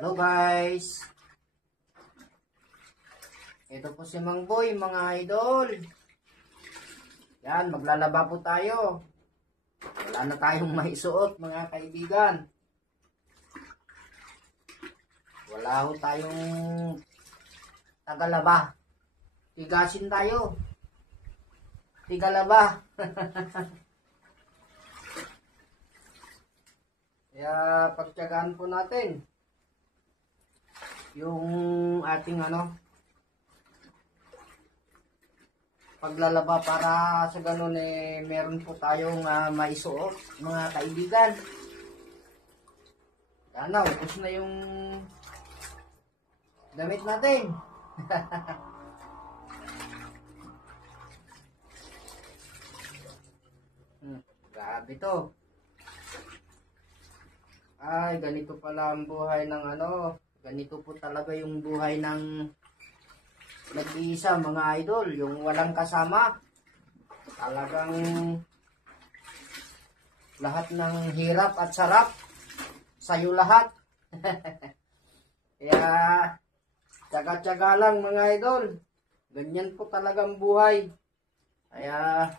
Hello guys, ito po si Mang Boy mga idol. Yan, maglalaba po tayo. Wala na tayong maisuot mga kaibigan. Wala ho tayong tagalaba. Tigasin tayo. Tigalaba. Kaya pagtiyagaan po natin yung ating paglalaba para sa ganun meron po tayong maisuot mga kaibigan. Yan na, ubos na yung damit natin. Grabe to. Ay, ganito pala ang buhay ng ganito po talaga yung buhay ng nag-iisa mga idol, yung walang kasama. Talagang lahat ng hirap at sarap sa'yo lahat. Kaya tsaga-tsaga lang mga idol. Ganyan po talagang buhay. Kaya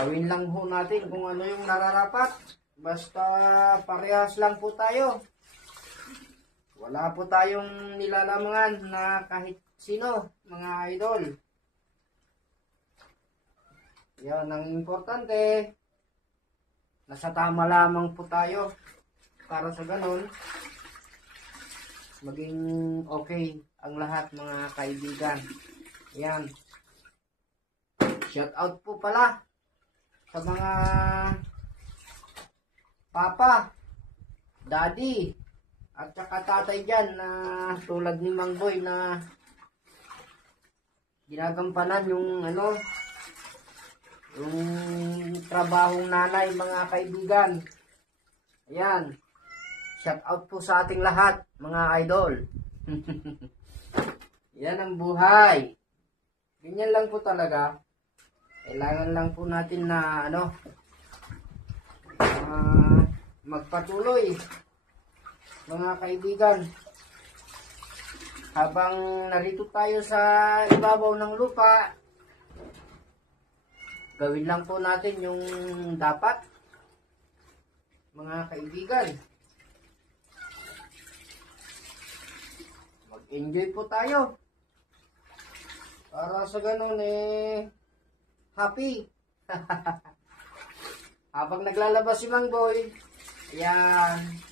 gawin lang po natin kung ano yung nararapat. Basta parehas lang po tayo. Wala po tayong nilalamangan na kahit sino, mga idol. Yan ang importante. Nasa tama lamang po tayo. Para sa ganon, maging okay ang lahat mga kaibigan. Yan. Shout out po pala sa mga papa, daddy, at saka tatay dyan na tulad ni Mang Boy na ginagampanan yung yung trabahong nanay mga kaibigan. Ayan. Shout out po sa ating lahat mga idol. Yan ang buhay. Ganyan lang po talaga. Kailangan lang po natin na magpatuloy mga kaibigan. Habang narito tayo sa ibabaw ng lupa, gawin lang po natin yung dapat mga kaibigan. Mag-enjoy po tayo para sa ganun happy. Habang naglalabas si Mang Boy, ayan,